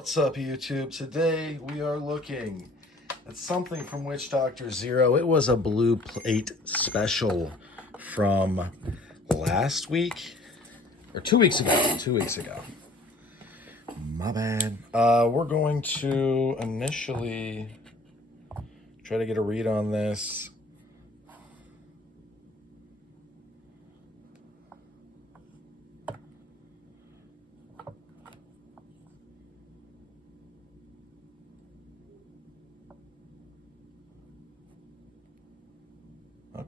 What's up, YouTube? Today we are looking at something from Witchdoctor Zero. It was a blue plate special from last week or 2 weeks ago. 2 weeks ago. My bad. We're going to initially try to get a read on this.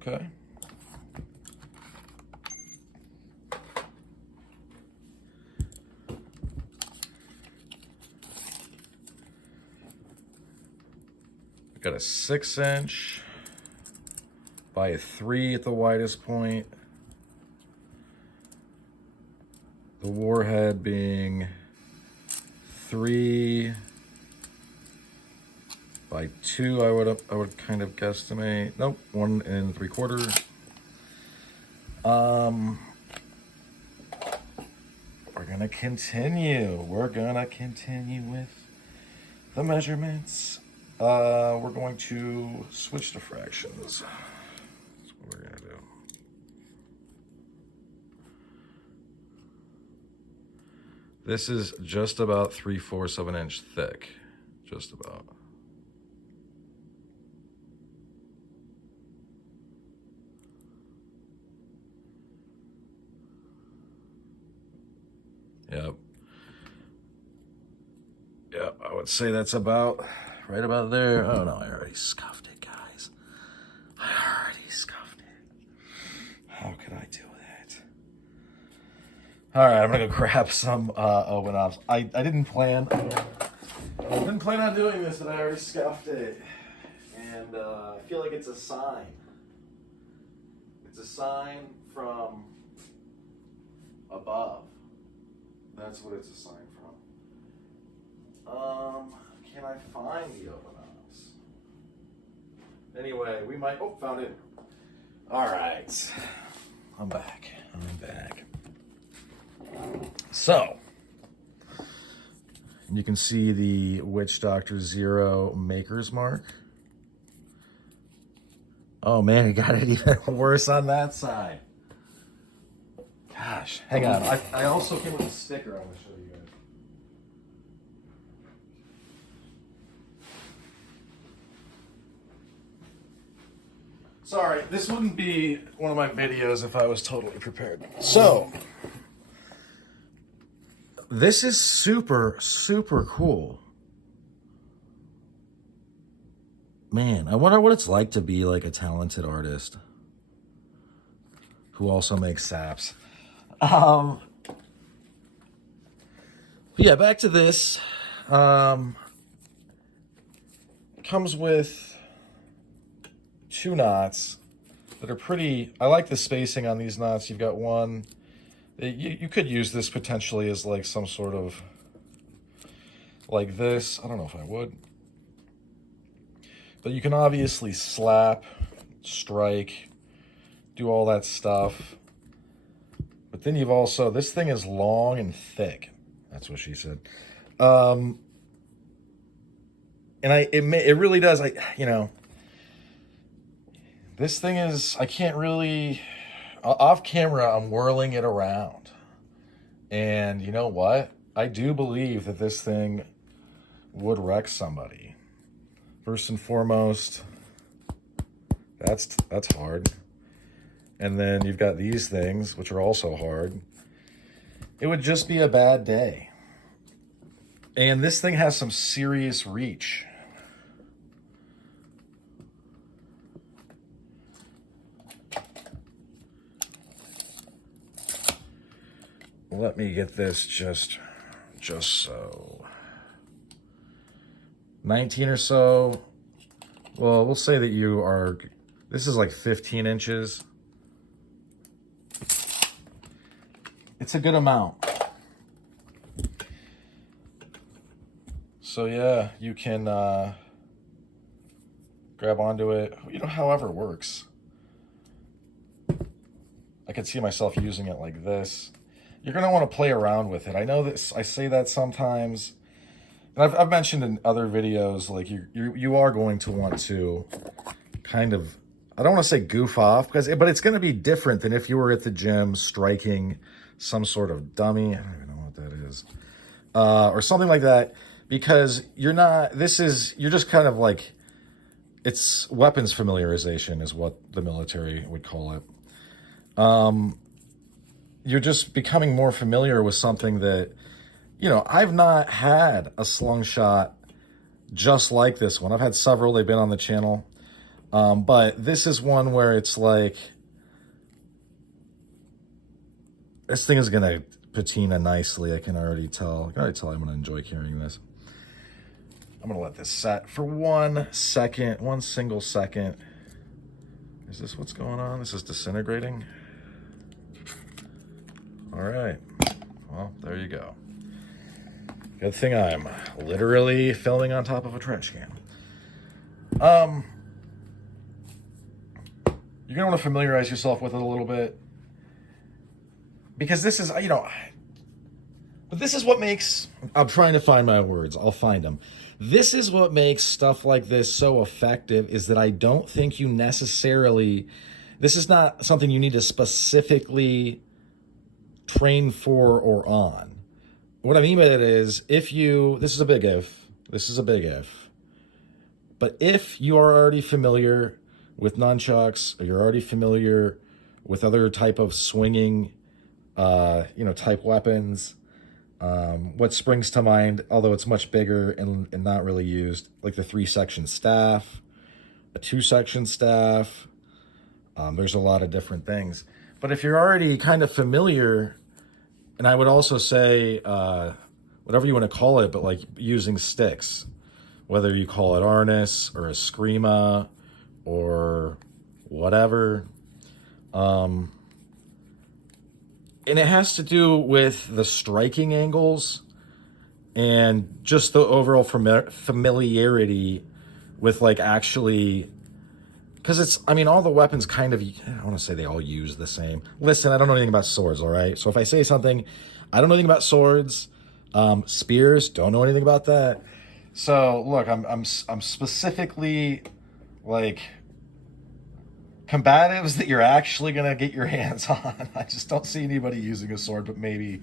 Okay. Got a 6-inch by a 3 at the widest point. The warhead being 3 by 2, I would kind of guesstimate. Nope, 1 3/4. We're gonna continue. We're gonna continue with the measurements. We're going to switch to fractions. That's what we're gonna do. This is just about 3/4 of an inch thick. Just about. Yep. Yep, I would say that's about right about there. Oh no, I already scuffed it, guys. I already scuffed it. How could I do that? All right, I'm gonna go grab some open ups. I didn't plan on doing this, and I already scuffed it. And I feel like it's a sign. It's a sign from above. That's what it's a sign from. Can I find the open ups? Anyway, we might. Oh, found it. All right, I'm back. So, you can see the Witchdoctor Zero maker's mark. Oh man, it got it even worse on that side. Gosh, hang on. I also came with a sticker I want to show you guys. Sorry, this wouldn't be one of my videos if I was totally prepared. So, this is super, super cool. Man, I wonder what it's like to be like a talented artist who also makes saps. Yeah, back to this. Comes with 2 knots that are pretty. I like the spacing on these knots. You've got one. You could use this potentially as like some sort of like this. I don't know if I would. But you can obviously slap, strike, do all that stuff. But then you've also, this thing is long and thick. That's what she said. And it really does. This thing is, I can't really, off camera, I'm whirling it around. And you know what? I do believe that this thing would wreck somebody. First and foremost, that's hard. And then you've got these things, which are also hard. It would just be a bad day. And this thing has some serious reach. Let me get this just so. 19 or so. Well, we'll say that this is like 15 inches. It's a good amount. So yeah, you can grab onto it, however it works. I could see myself using it like this. You're going to want to play around with it. I know this, I say that sometimes, And I've mentioned in other videos, like you are going to want to kind of, I don't want to say goof off, but it's going to be different than if you were at the gym striking some sort of dummy. I don't even know what that is, or something like that, because you're not. You're just kind of like, it's weapons familiarization is what the military would call it. You're just becoming more familiar with something that, I've not had a slung shot just like this one. I've had several. They've been on the channel. But this is one where it's like, this thing is going to patina nicely. I can already tell. I'm going to enjoy carrying this. I'm going to let this set for 1 second, 1 single second. Is this what's going on? This is disintegrating. All right. Well, there you go. Good thing I'm literally filming on top of a trash can. You're going to want to familiarize yourself with it a little bit. Because this is, but this is what makes, I'm trying to find my words. I'll find them. This is what makes stuff like this so effective, is that I don't think you necessarily, this is not something you need to specifically train for or on. What I mean by that is, this is a big if, but if you are already familiar with nunchucks, or you're already familiar with other type of swinging, type weapons, what springs to mind, although it's much bigger and not really used, like the 3-section staff, a 2-section staff. There's a lot of different things. But if you're already kind of familiar, and I would also say, whatever you want to call it, but like using sticks, whether you call it arnis or a screama or whatever. And it has to do with the striking angles and just the overall familiarity with, like, actually, because it's, all the weapons kind of, I don't want to say they all use the same. Listen, I don't know anything about swords, all right? So if I say something, I don't know anything about swords. Spears, don't know anything about that. So look, I'm specifically, like, combatives that you're actually going to get your hands on. I just don't see anybody using a sword, but maybe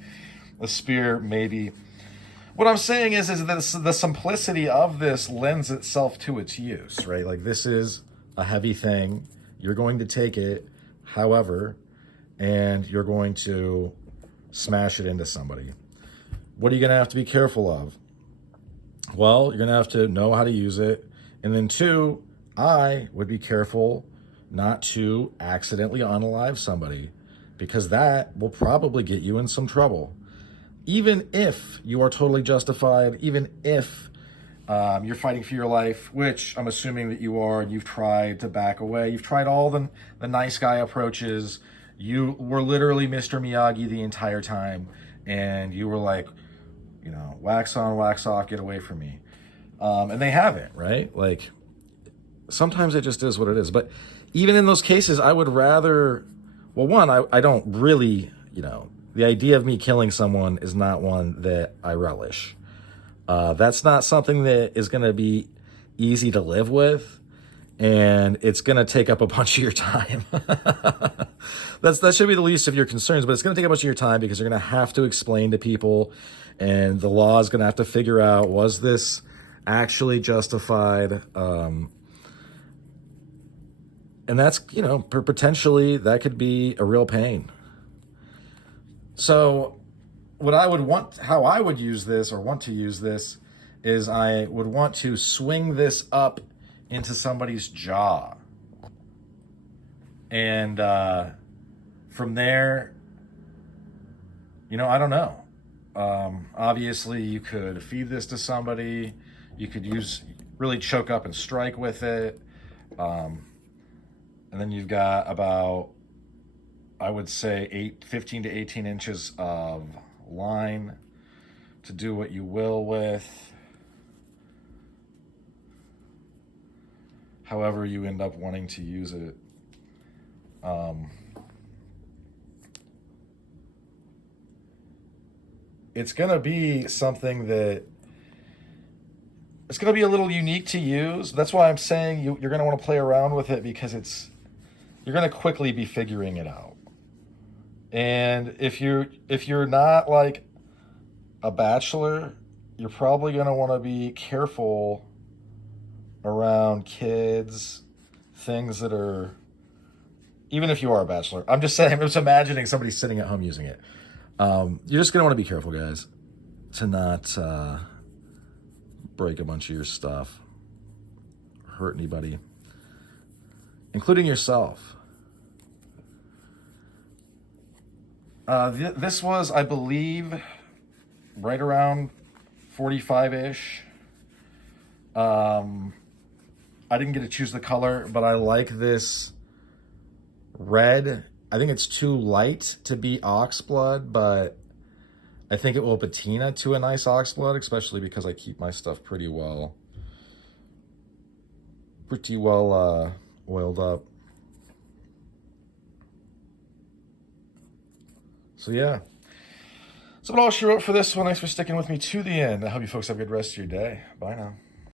a spear, maybe. What I'm saying is that the simplicity of this lends itself to its use, right? Like, this is a heavy thing. You're going to take it, however, and you're going to smash it into somebody. What are you going to have to be careful of? Well, you're going to have to know how to use it. And then 2, I would be careful not to accidentally unalive somebody, because that will probably get you in some trouble. Even if you are totally justified, even if you're fighting for your life, which I'm assuming that you are, and you've tried to back away, you've tried all the nice guy approaches, you were literally Mr. Miyagi the entire time, and you were like, wax on, wax off, get away from me. And they haven't, right? Like, sometimes it just is what it is. But even in those cases, I would rather, well, one, I don't really, the idea of me killing someone is not one that I relish. That's not something that is going to be easy to live with, and it's going to take up a bunch of your time. That should be the least of your concerns, but it's going to take a bunch of your time, because you're going to have to explain to people, and the law is going to have to figure out, was this actually justified? And that's, potentially that could be a real pain. So how I would use this, or want to use this, is I would want to swing this up into somebody's jaw. And from there, I don't know. Obviously, you could feed this to somebody. You could really choke up and strike with it. And then you've got about, I would say, 15 to 18 inches of line to do what you will with. However you end up wanting to use it. It's going to be something that it's going to be a little unique to use. That's why I'm saying you're going to want to play around with it, because you're going to quickly be figuring it out. And if you're not like a bachelor, you're probably going to want to be careful around kids, things that are, even if you are a bachelor. I'm just saying, I'm just imagining somebody sitting at home using it. You're just going to want to be careful, guys, to not break a bunch of your stuff, hurt anybody, including yourself. This was, I believe, right around 45-ish. I didn't get to choose the color, but I like this red. I think it's too light to be oxblood, but I think it will patina to a nice oxblood, especially because I keep my stuff pretty well oiled up. So yeah. So what all she wrote for this one. Thanks for sticking with me to the end. I hope you folks have a good rest of your day. Bye now.